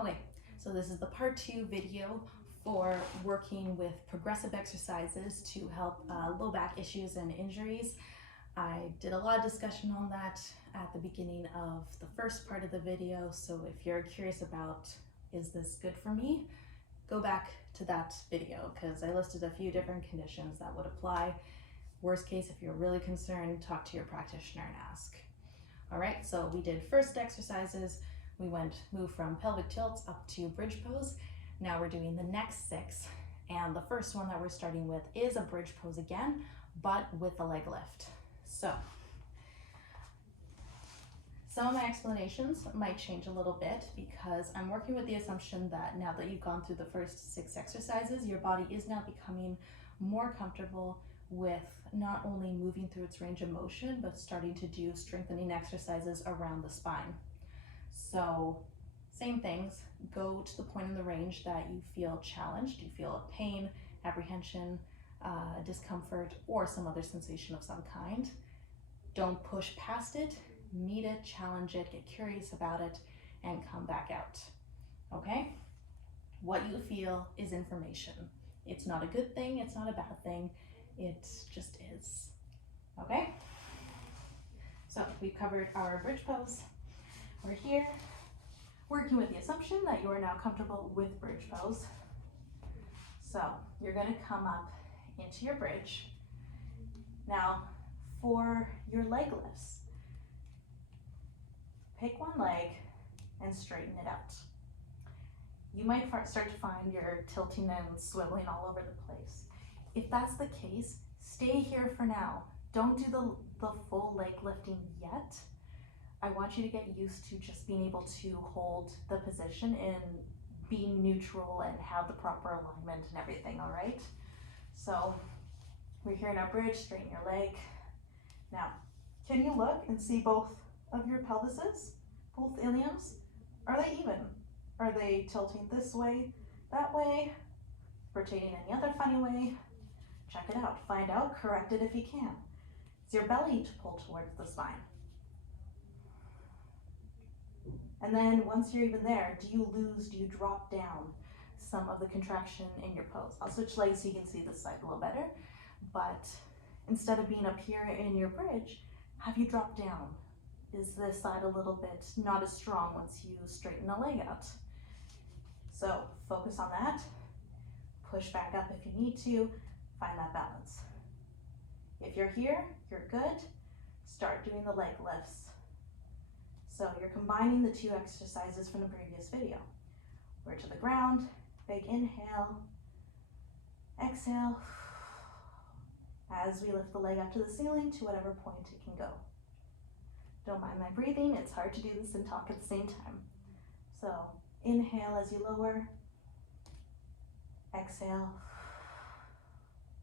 Okay, so this is the part 2 video for working with progressive exercises to help low back issues and injuries. I did a lot of discussion on that at the beginning of the first part of the video, so if you're curious about is this good for me, go back to that video because I listed a few different conditions that would apply. Worst case, if you're really concerned, talk to your practitioner and ask. All right, so we did first exercises. We moved from pelvic tilts up to bridge pose. Now we're doing the next 6. And the first one that we're starting with is a bridge pose again, but with a leg lift. So some of my explanations might change a little bit because I'm working with the assumption that now that you've gone through the first 6 exercises, your body is now becoming more comfortable with not only moving through its range of motion, but starting to do strengthening exercises around the spine. So same things, go to the point in the range that you feel challenged, you feel a pain, apprehension, discomfort, or some other sensation of some kind. Don't push past it, meet it, challenge it, get curious about it, and come back out, okay? What you feel is information. It's not a good thing, it's not a bad thing, it just is, okay? So we've covered our bridge pose. We're here working with the assumption that you are now comfortable with bridge pose. So you're going to come up into your bridge. Now for your leg lifts, pick one leg and straighten it out. You might start to find you're tilting and swiveling all over the place. If that's the case, stay here for now. Don't do the full leg lifting yet. I want you to get used to just being able to hold the position and being neutral and have the proper alignment and everything, all right? So we're here in our bridge, straighten your leg. Now, can you look and see both of your pelvises, both iliums? Are they even? Are they tilting this way, that way, rotating any other funny way? Check it out, find out, correct it if you can. Is your belly to pull towards the spine? And then once you're even there, do you drop down some of the contraction in your pose? I'll switch legs so you can see this side a little better. But instead of being up here in your bridge, have you dropped down? Is this side a little bit not as strong once you straighten the leg out? So focus on that. Push back up if you need to. Find that balance. If you're here, you're good. Start doing the leg lifts. So you're combining the 2 exercises from the previous video. We're to the ground, big inhale, exhale, as we lift the leg up to the ceiling to whatever point it can go. Don't mind my breathing, it's hard to do this and talk at the same time. So inhale as you lower, exhale,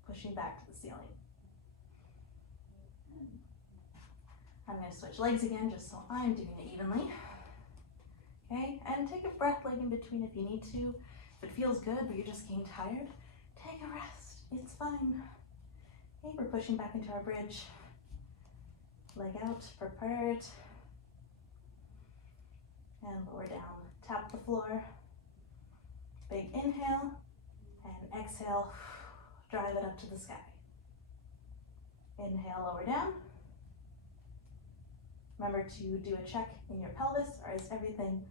pushing back to the ceiling. I'm going to switch legs again just so I'm doing it evenly. Okay, and take a breath leg in between if you need to. If it feels good but you're just getting tired, take a rest, it's fine. Okay, we're pushing back into our bridge. Leg out, prepare it. And lower down, tap the floor. Big inhale, and exhale, drive it up to the sky. Inhale, lower down. Remember to do a check in your pelvis, or is everything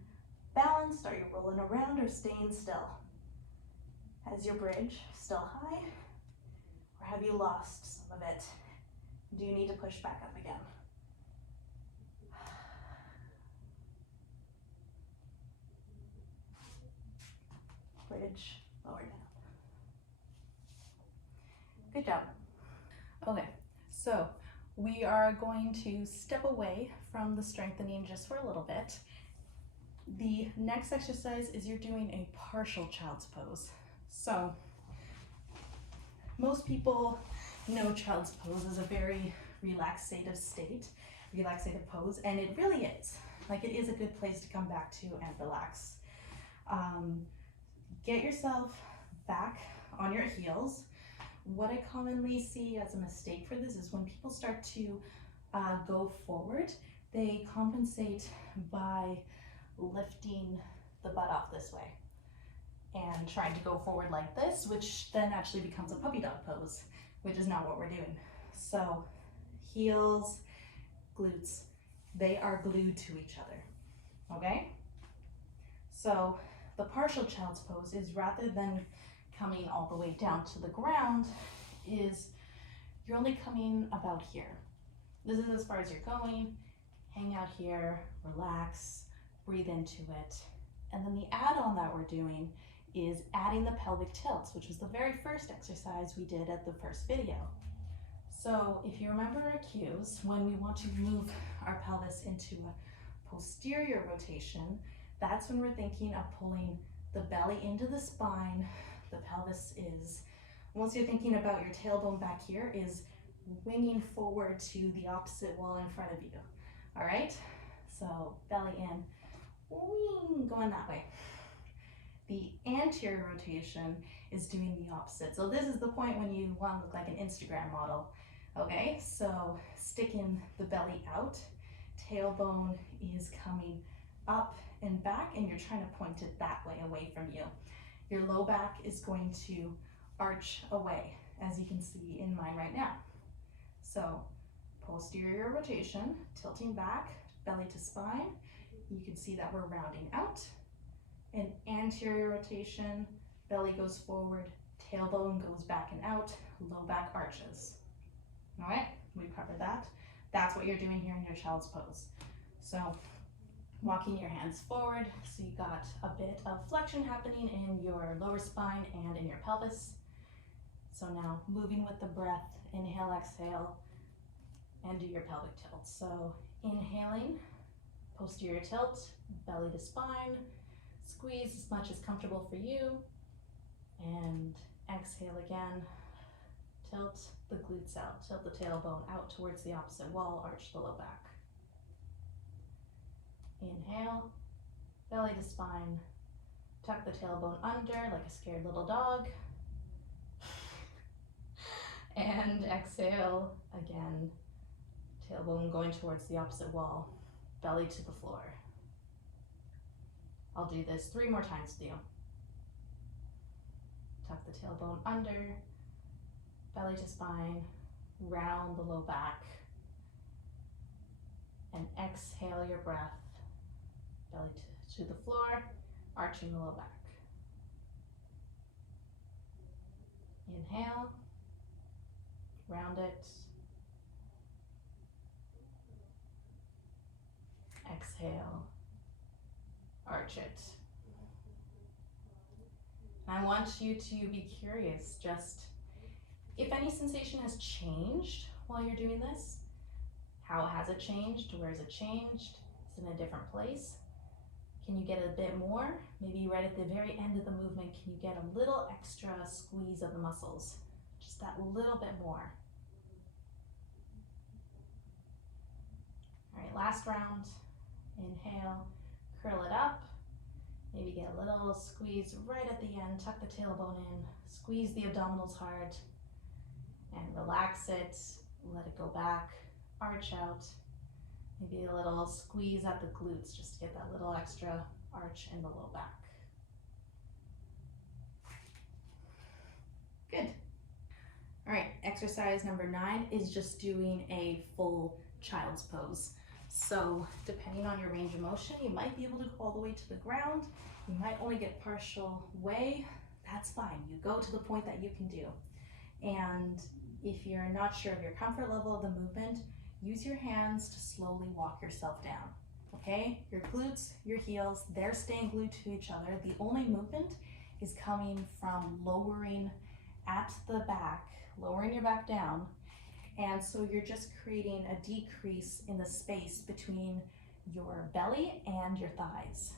balanced? Are you rolling around or staying still? Is your bridge still high? Or have you lost some of it? Do you need to push back up again? Bridge, lower down. Good job. Okay, so we are going to step away from the strengthening just for a little bit. The next exercise is you're doing a partial child's pose. So most people know child's pose is a very relaxative pose, and it really is. Like, it is a good place to come back to and relax. Get yourself back on your heels. What I commonly see as a mistake for this is when people start to go forward, they compensate by lifting the butt off this way and trying to go forward like this, which then actually becomes a puppy dog pose, which is not what we're doing. So heels, glutes, they are glued to each other, okay? So the partial child's pose is, rather than coming all the way down to the ground, is you're only coming about here. This is as far as you're going. Hang out here, relax, breathe into it. And then the add-on that we're doing is adding the pelvic tilts, which was the very first exercise we did at the first video. So if you remember our cues, when we want to move our pelvis into a posterior rotation, that's when we're thinking of pulling the belly into the spine. The pelvis is, once you're thinking about your tailbone back here, is winging forward to the opposite wall in front of you. All right, so belly in, wing, going that way. The anterior rotation is doing the opposite. So this is the point when you want to look like an Instagram model. Okay, so sticking the belly out, tailbone is coming up and back, and you're trying to point it that way, away from you. Your low back is going to arch away, as you can see in mine right now. So posterior rotation, tilting back, belly to spine. You can see that we're rounding out. An anterior rotation, belly goes forward, tailbone goes back and out, low back arches. All right, we've covered that. That's what you're doing here in your child's pose. So walking your hands forward, so you got a bit of flexion happening in your lower spine and in your pelvis. So now moving with the breath, inhale, exhale, and do your pelvic tilt. So inhaling, posterior tilt, belly to spine, squeeze as much as comfortable for you, and exhale again, tilt the glutes out, tilt the tailbone out towards the opposite wall, arch the low back. Inhale, belly to spine, tuck the tailbone under like a scared little dog, and exhale again, tailbone going towards the opposite wall, belly to the floor. I'll do this 3 more times with you. Tuck the tailbone under, belly to spine, round the low back, and exhale your breath, belly to the floor, arching the low back. Inhale, round it. Exhale, arch it. I want you to be curious, just if any sensation has changed while you're doing this. How has it changed? Where has it changed? Is it in a different place? Can you get a bit more? Maybe right at the very end of the movement, can you get a little extra squeeze of the muscles? Just that little bit more. All right, last round. Inhale, curl it up. Maybe get a little squeeze right at the end, tuck the tailbone in, squeeze the abdominals hard, and relax it, let it go back, arch out. Maybe a little squeeze at the glutes just to get that little extra arch in the low back. Good. All right, exercise number 9 is just doing a full child's pose. So depending on your range of motion, you might be able to go all the way to the ground. You might only get partial way. That's fine. You go to the point that you can do. And if you're not sure of your comfort level of the movement, use your hands to slowly walk yourself down. Okay? Your glutes, your heels, they're staying glued to each other. The only movement is coming from lowering at the back, lowering your back down. And so you're just creating a decrease in the space between your belly and your thighs.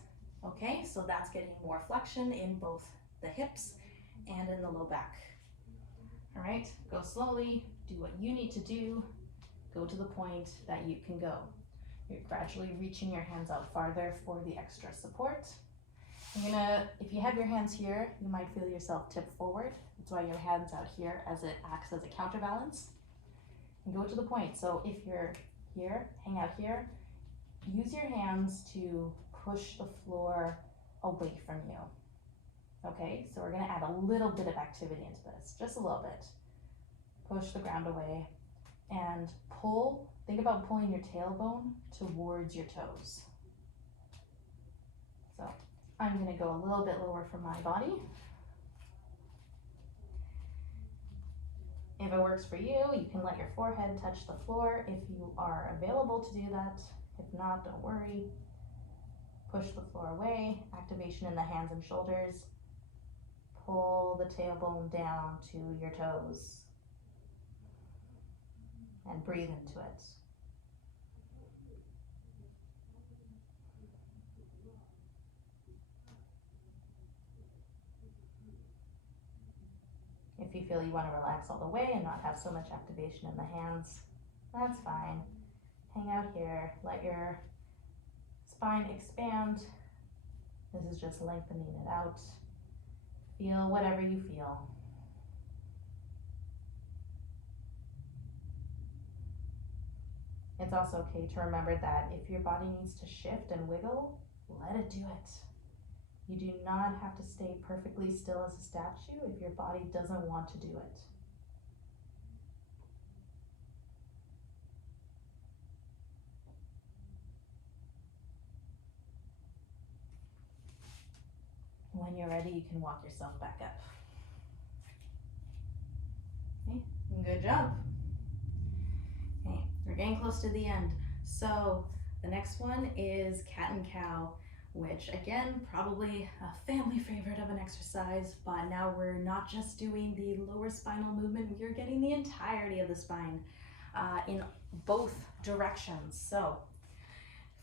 Okay, so that's getting more flexion in both the hips and in the low back. All right, go slowly, do what you need to do, go to the point that you can go. You're gradually reaching your hands out farther for the extra support. If you have your hands here, you might feel yourself tip forward. That's why your hand's out here, as it acts as a counterbalance. And go to the point. So if you're here, hang out here, use your hands to push the floor away from you. Okay, so we're gonna add a little bit of activity into this, just a little bit. Push the ground away and pull, think about pulling your tailbone towards your toes. So I'm gonna go a little bit lower for my body. If it works for you, you can let your forehead touch the floor if you are available to do that. If not, don't worry. Push the floor away, activation in the hands and shoulders. Pull the tailbone down to your toes and breathe into it. If you feel you want to relax all the way and not have so much activation in the hands, that's fine. Hang out here, let your spine expand. This is just lengthening it out. Feel whatever you feel. It's also okay to remember that if your body needs to shift and wiggle, let it do it. You do not have to stay perfectly still as a statue if your body doesn't want to do it. When you're ready, you can walk yourself back up. Okay, good job. Okay, we're getting close to the end. So the next one is cat and cow, which again, probably a family favorite of an exercise, but now we're not just doing the lower spinal movement, you're getting the entirety of the spine in both directions. So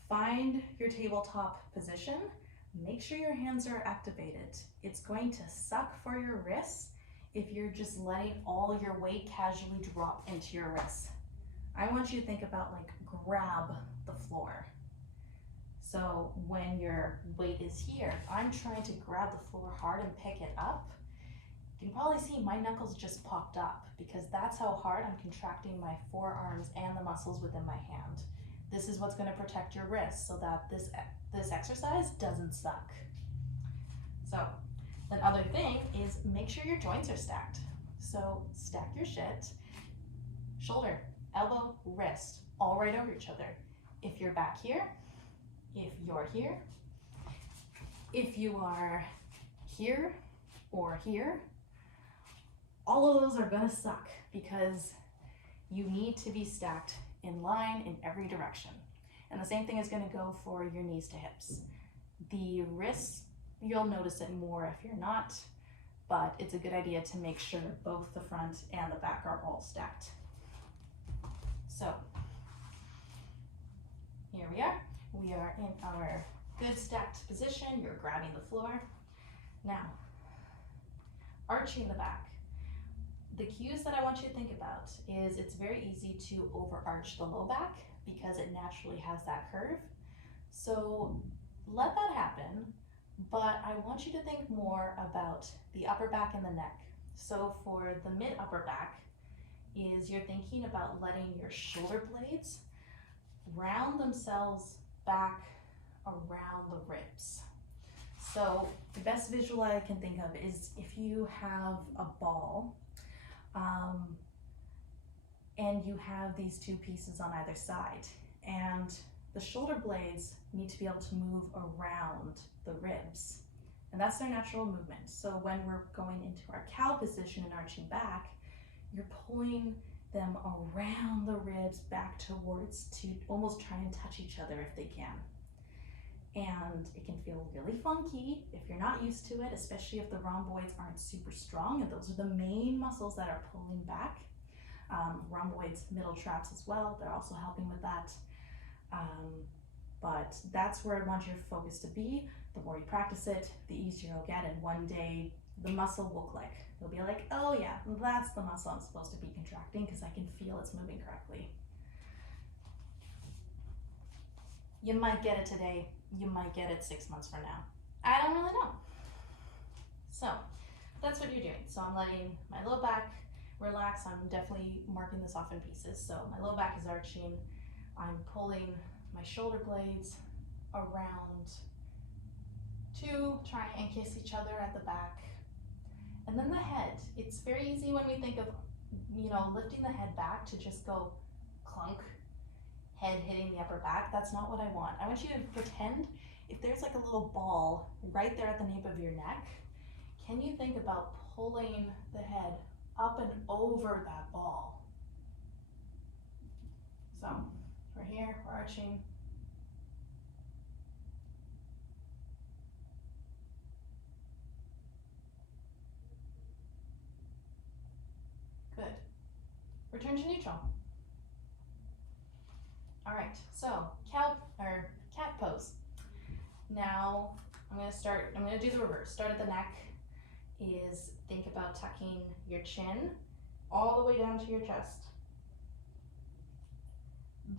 find your tabletop position. Make sure your hands are activated. It's going to suck for your wrists if you're just letting all your weight casually drop into your wrists. I want you to think about like grab the floor. So when your weight is here, I'm trying to grab the floor hard and pick it up. You can probably see my knuckles just popped up because that's how hard I'm contracting my forearms and the muscles within my hand. This is what's going to protect your wrists so that this exercise doesn't suck. So the other thing is make sure your joints are stacked. So stack your shit, shoulder, elbow, wrist, all right over each other. If you're back here, if you're here, if you are here or here, all of those are gonna suck because you need to be stacked in line in every direction. And the same thing is gonna go for your knees to hips. The wrists, you'll notice it more if you're not, but it's a good idea to make sure both the front and the back are all stacked. So here we are. We are in our good stacked position. You're grabbing the floor. Now, arching the back. The cues that I want you to think about is it's very easy to overarch the low back because it naturally has that curve. So let that happen, but I want you to think more about the upper back and the neck. So for the mid upper back is you're thinking about letting your shoulder blades round themselves back around the ribs. So the best visual I can think of is if you have a ball and you have these two pieces on either side, and the shoulder blades need to be able to move around the ribs, and that's their natural movement. So when we're going into our cow position and arching back, you're pulling them around the ribs back towards to almost try and touch each other if they can. And it can feel really funky if you're not used to it, especially if the rhomboids aren't super strong, and those are the main muscles that are pulling back. Rhomboids, middle traps as well, they're also helping with that. But that's where I want your focus to be. The more you practice it, the easier you'll get, and one day the muscle will click. You'll be like, oh yeah, that's the muscle I'm supposed to be contracting because I can feel it's moving correctly. You might get it today, you might get it 6 months from now. I don't really know. So that's what you're doing. So I'm letting my low back relax. I'm definitely marking this off in pieces. So my low back is arching. I'm pulling my shoulder blades around 2, try and kiss each other at the back. And then the head. It's very easy when we think of, lifting the head back to just go clunk, head hitting the upper back. That's not what I want. I want you to pretend if there's like a little ball right there at the nape of your neck, can you think about pulling the head up and over that ball? So we're here, we're arching. Good. Return to neutral. All right, so cat pose. Now I'm gonna do the reverse. Start at the neck, is think about tucking your chin all the way down to your chest.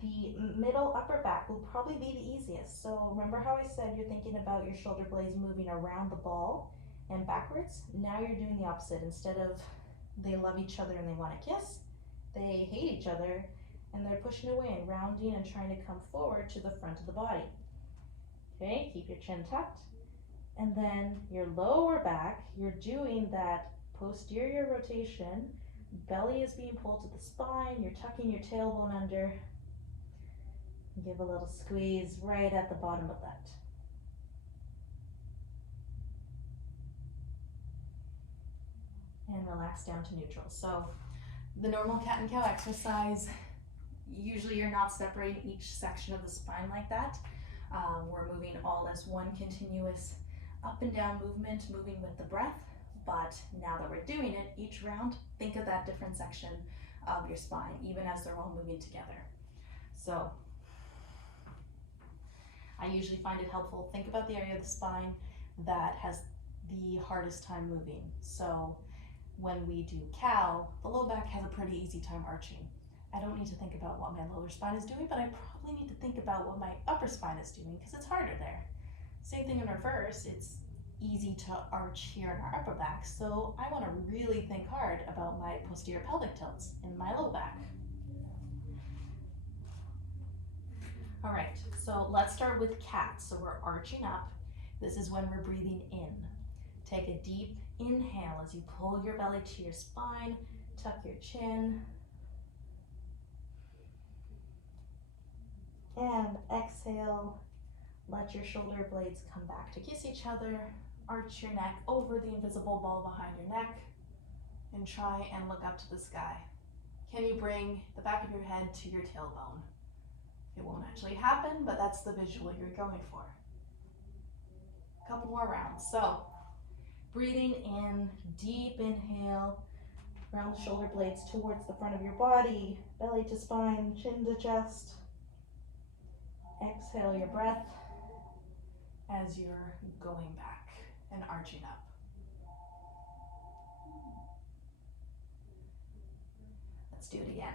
The middle upper back will probably be the easiest. So remember how I said you're thinking about your shoulder blades moving around the ball and backwards? Now you're doing the opposite. Instead of they love each other and they want to kiss, they hate each other and they're pushing away and rounding and trying to come forward to the front of the body. Okay, keep your chin tucked. And then your lower back, you're doing that posterior rotation. Belly is being pulled to the spine. You're tucking your tailbone under. Give a little squeeze right at the bottom of that. And relax down to neutral. So the normal cat and cow exercise, usually you're not separating each section of the spine like that. We're moving all as one continuous up and down movement, moving with the breath. But now that we're doing it, each round, think of that different section of your spine, even as they're all moving together. So I usually find it helpful, think about the area of the spine that has the hardest time moving. So when we do cow, the low back has a pretty easy time arching. I don't need to think about what my lower spine is doing, but I probably need to think about what my upper spine is doing because it's harder there. Same thing in reverse, it's easy to arch here in our upper back, so I want to really think hard about my posterior pelvic tilts in my low back. All right, so let's start with cat. So we're arching up. This is when we're breathing in. Take a deep inhale as you pull your belly to your spine, tuck your chin. And exhale, let your shoulder blades come back to kiss each other. Arch your neck over the invisible ball behind your neck and try and look up to the sky. Can you bring the back of your head to your tailbone? It won't actually happen, but that's the visual you're going for. A couple more rounds. So, breathing in, deep inhale, round the shoulder blades towards the front of your body, belly to spine, chin to chest. Exhale your breath as you're going back and arching up. Let's do it again.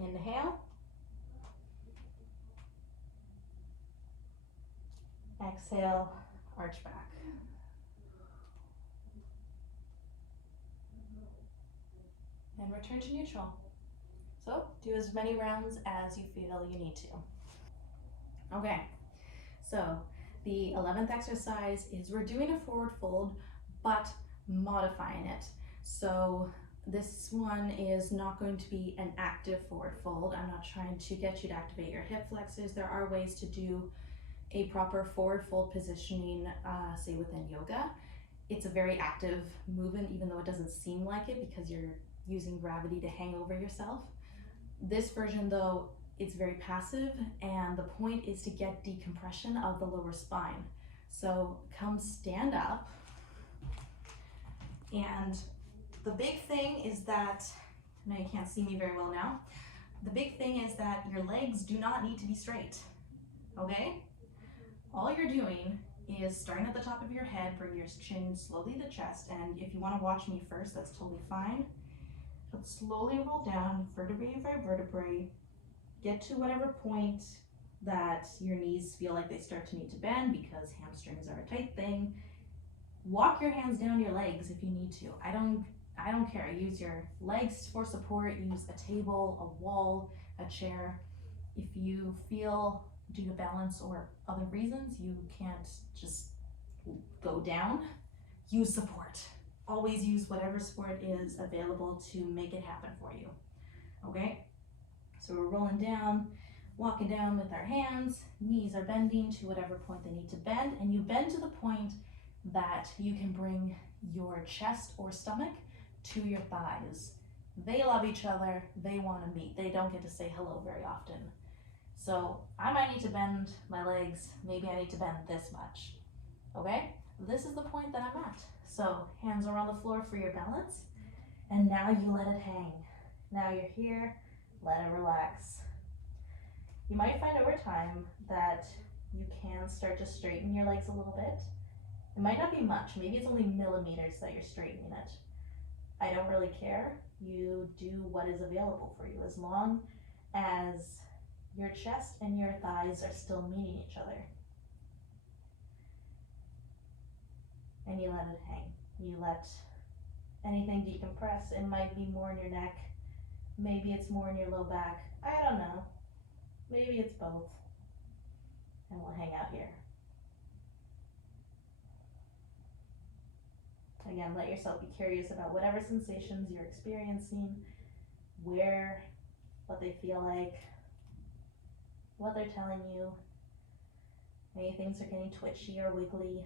Inhale. Exhale, arch back. And return to neutral. So do as many rounds as you feel you need to. Okay, so the 11th exercise is we're doing a forward fold, but modifying it. So this one is not going to be an active forward fold. I'm not trying to get you to activate your hip flexors. There are ways to do a proper forward fold positioning, say within yoga. It's a very active movement, even though it doesn't seem like it because you're using gravity to hang over yourself. This version though, it's very passive, and the point is to get decompression of the lower spine. So come stand up, and the big thing is that, I know you can't see me very well now, the big thing is that your legs do not need to be straight, okay? All you're doing is starting at the top of your head, bring your chin slowly to chest, and if you want to watch me first, that's totally fine. But slowly roll down, vertebrae by vertebrae, get to whatever point that your knees feel like they start to need to bend because hamstrings are a tight thing. Walk your hands down your legs if you need to. I don't care. Use your legs for support, use a table, a wall, a chair. If you feel due to balance or other reasons you can't just go down, use support. Always use whatever support is available to make it happen for you, okay? So we're rolling down, walking down with our hands, knees are bending to whatever point they need to bend, and you bend to the point that you can bring your chest or stomach to your thighs. They love each other, they want to meet, they don't get to say hello very often. So I might need to bend my legs, maybe I need to bend this much, okay? This is the point that I'm at. So hands are on the floor for your balance, and now you let it hang. Now you're here, let it relax. You might find over time that you can start to straighten your legs a little bit. It might not be much, maybe it's only millimeters that you're straightening it. I don't really care. You do what is available for you as long as your chest and your thighs are still meeting each other. And you let it hang. You let anything decompress. It might be more in your neck. Maybe it's more in your low back. I don't know. Maybe it's both. And we'll hang out here. Again, let yourself be curious about whatever sensations you're experiencing, what they feel like, what they're telling you. Maybe things are getting twitchy or wiggly.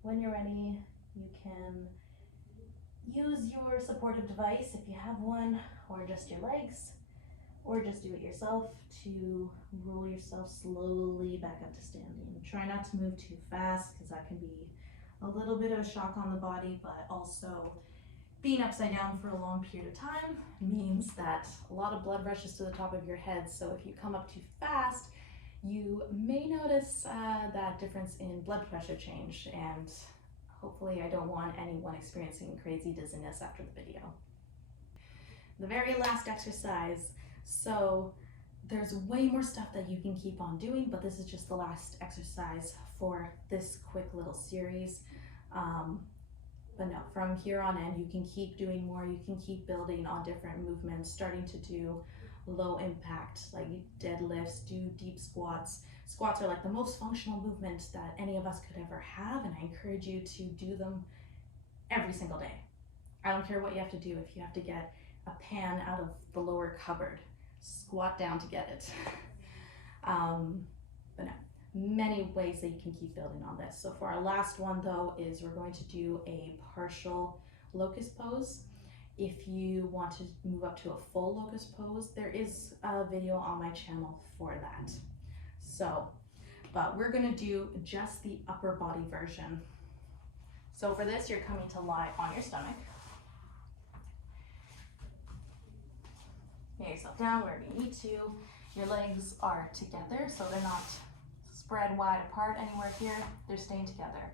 When you're ready, you can use your supportive device if you have one, or just your legs, or just do it yourself to roll yourself slowly back up to standing. Try not to move too fast because that can be a little bit of a shock on the body, but also being upside down for a long period of time means that a lot of blood rushes to the top of your head. So if you come up too fast, you may notice that difference in blood pressure change, and hopefully I don't want anyone experiencing crazy dizziness after the video. The very last exercise. So there's way more stuff that you can keep on doing, but this is just the last exercise for this quick little series. But no, from here on in, you can keep doing more. You can keep building on different movements, starting to do low impact, like deadlifts, do deep squats. Squats are like the most functional movement that any of us could ever have, and I encourage you to do them every single day. I don't care what you have to do. If you have to get a pan out of the lower cupboard, squat down to get it. But no, many ways that you can keep building on this. So for our last one though, is we're going to do a partial locust pose. If you want to move up to a full locust pose, there is a video on my channel for that. So, but we're gonna do just the upper body version. So for this, you're coming to lie on your stomach. Lay yourself down wherever you need to. Your legs are together, so they're not spread wide apart anywhere here. They're staying together.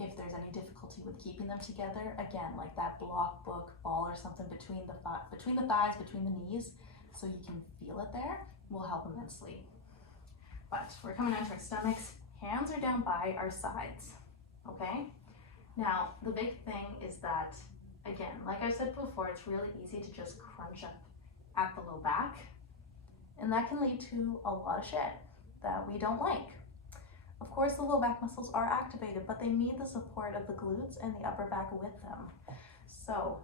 If there's any difficulty with keeping them together, again, like that block, book, ball, or something between the thighs, between the knees, so you can feel it there, will help immensely. But we're coming onto our stomachs. Hands are down by our sides, okay? Now, the big thing is that, again, like I said before, it's really easy to just crunch up at the low back, and that can lead to a lot of shit that we don't like. Of course, the low back muscles are activated, but they need the support of the glutes and the upper back with them. So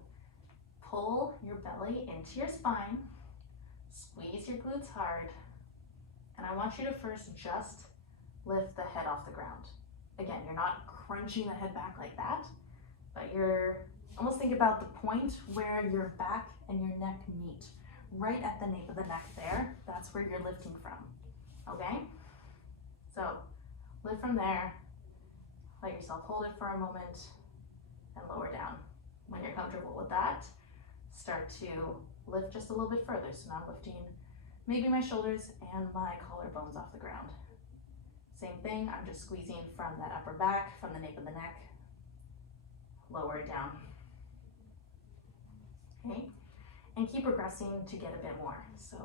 pull your belly into your spine, squeeze your glutes hard, and I want you to first just lift the head off the ground. Again, you're not crunching the head back like that, but you're almost think about the point where your back and your neck meet, right at the nape of the neck there. That's where you're lifting from, okay? So lift from there, let yourself hold it for a moment, and lower down. When you're comfortable with that, start to lift just a little bit further. So now I'm lifting maybe my shoulders and my collarbones off the ground. Same thing, I'm just squeezing from that upper back, from the nape of the neck, lower it down. Okay, and keep progressing to get a bit more. So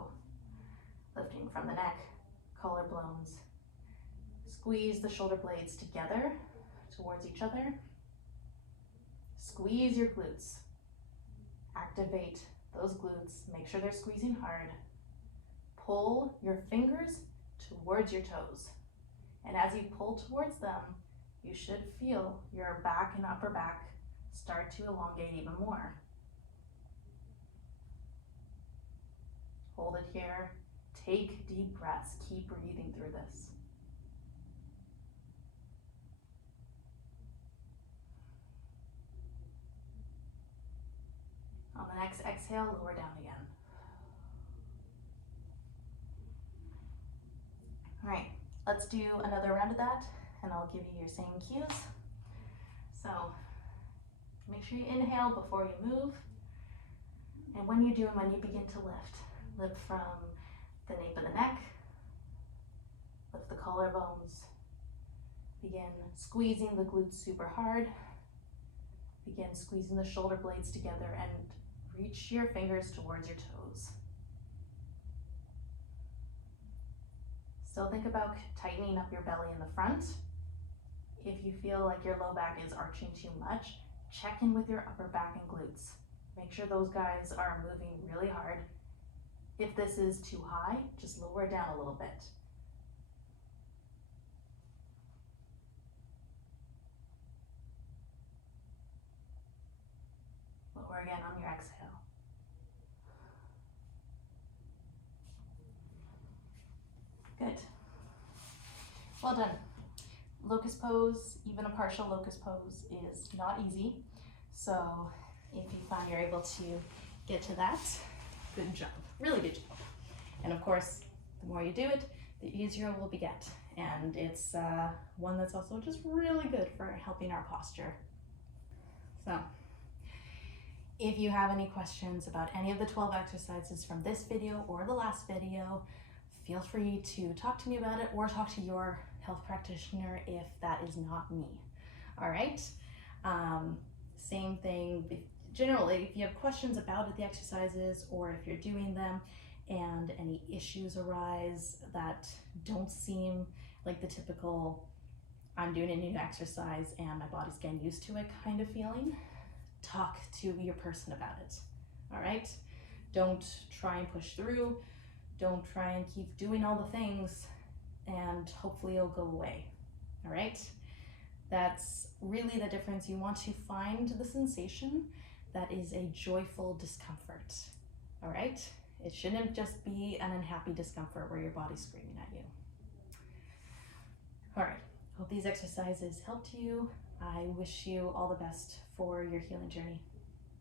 lifting from the neck, collarbones, squeeze the shoulder blades together towards each other. Squeeze your glutes. Activate those glutes. Make sure they're squeezing hard. Pull your fingers towards your toes. And as you pull towards them, you should feel your back and upper back start to elongate even more. Hold it here. Take deep breaths. Keep breathing through this. On the next exhale, lower down again. All right, let's do another round of that, and I'll give you your same cues. So make sure you inhale before you move. And when you do, and when you begin to lift from the nape of the neck, lift the collarbones, begin squeezing the glutes super hard, begin squeezing the shoulder blades together, and reach your fingers towards your toes. Still think about tightening up your belly in the front. If you feel like your low back is arching too much, check in with your upper back and glutes. Make sure those guys are moving really hard. If this is too high, just lower it down a little bit. Lower again on your exhale. Good. Well done. Locust pose, even a partial locust pose, is not easy. So if you find you're able to get to that, good job. Really good job. And of course, the more you do it, the easier it will get. And it's one that's also just really good for helping our posture. So if you have any questions about any of the 12 exercises from this video or the last video, feel free to talk to me about it or talk to your health practitioner if that is not me. All right. Same thing. Generally, if you have questions about the exercises or if you're doing them and any issues arise that don't seem like the typical I'm doing a new exercise and my body's getting used to it kind of feeling, talk to your person about it. All right. Don't try and push through. Don't try and keep doing all the things and hopefully it'll go away. All right. That's really the difference. You want to find the sensation that is a joyful discomfort. All right. It shouldn't just be an unhappy discomfort where your body's screaming at you. All right. Hope these exercises helped you. I wish you all the best for your healing journey.